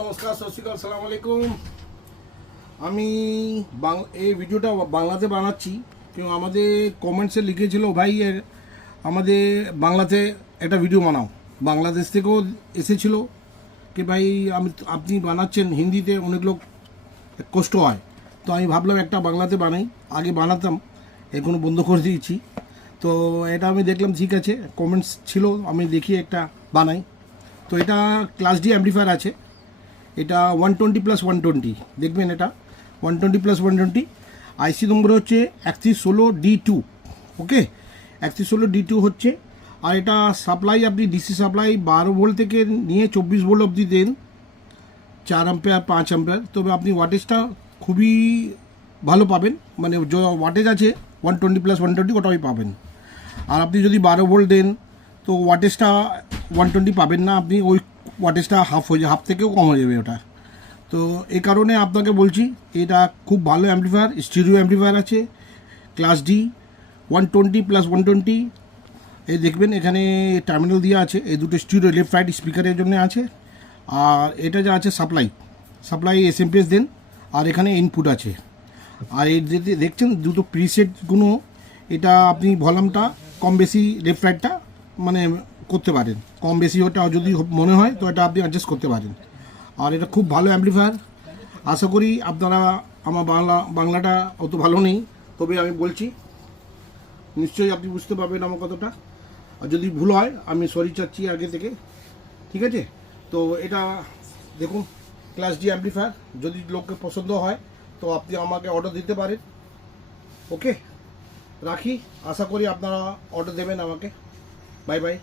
নমস্কার, সত শ্রী আকাল, সালাম আলাইকুম। আমি এই ভিডিওটা বাংলাতে বানাচ্ছি, কিন্তু আমাদের কমেন্টসে লিখেছিল ভাই আমাদের বাংলাতে একটা ভিডিও বানাও। বাংলাদেশ থেকেও এসেছিল কি ভাই আপনি বানাচ্ছেন হিন্দিতে, অনেক লোক কষ্ট হয়, তো আমি ভাবলাম একটা বাংলাতে বানাই। আগে বানাতাম, এখনো বন্ধ করে দিয়েছি। তো এটা আমি দেখলাম ঠিক আছে, কমেন্টস ছিল, আমি দেখি একটা বানাই। তো এটা ক্লাস ডি অ্যাম্পলিফায়ার আছে, এটা 120+120 দেখবেন, এটা 120+120। আইসি নম্বর হচ্ছে 3116D2। ওকে, 3116D2 হচ্ছে। আর এটা সাপ্লাই আপনি ডিসি সাপ্লাই 12 ভোল্ট থেকে নিয়ে 24 ভোল্ট অবধি দেন, 4 অ্যাম্পিয়ার 5 অ্যাম্পিয়ার। তবে আপনি ওয়াটেজটা খুবই ভালো পাবেন, মানে যে ওয়াটেজ আছে 120+120 ওটাই পাবেন। আর আপনি যদি 12 ভোল্ট দেন তো ওয়াটেজটা 120 পাবেন না, আপনি ওই ওয়াটেজটা হাফ হয়ে যাবে, হাফ থেকেও কম হয়ে যাবে ওটা। তো এই কারণে আপনাকে বলছি এটা খুব ভালো অ্যাম্পলিফায়ার, স্টিরিও অ্যাম্পলিফায়ার আছে, ক্লাস ডি 120+120। এই দেখবেন এখানে টার্মিনাল দেওয়া আছে, এই দুটো স্টিরিও লেফট রাইট স্পিকারের জন্য আছে। আর এটা যা আছে সাপ্লাই এসএমপিএস দেন, আর এখানে ইনপুট আছে। আর এই যে দেখছেন দুটো প্রিসেটগুলো, এটা আপনি ভলিউমটা কম বেশি লেফট রাইটটা মানে করতে পারেন, কম বেশি ওটা যদি মনে হয় তো এটা আপনি অ্যাডজাস্ট করতে পারেন। আর এটা খুব ভালো অ্যাম্পলিফায়ার। আশা করি আপনারা, আমার বাংলাটা অত ভালো নেই, তবে আমি বলছি নিশ্চয়ই আপনি বুঝতে পারবেন আমার কতটা। আর যদি ভুল হয় আমি সরি চাচ্ছি আগে থেকে, ঠিক আছে? তো এটা দেখুন ক্লাস ডি অ্যাম্পলিফায়ার, যদি লোককে পছন্দ হয় তো আপনি আমাকে অর্ডার দিতে পারেন। ওকে, রাখি, আশা করি আপনারা অর্ডার দেবেন আমাকে। Bye bye.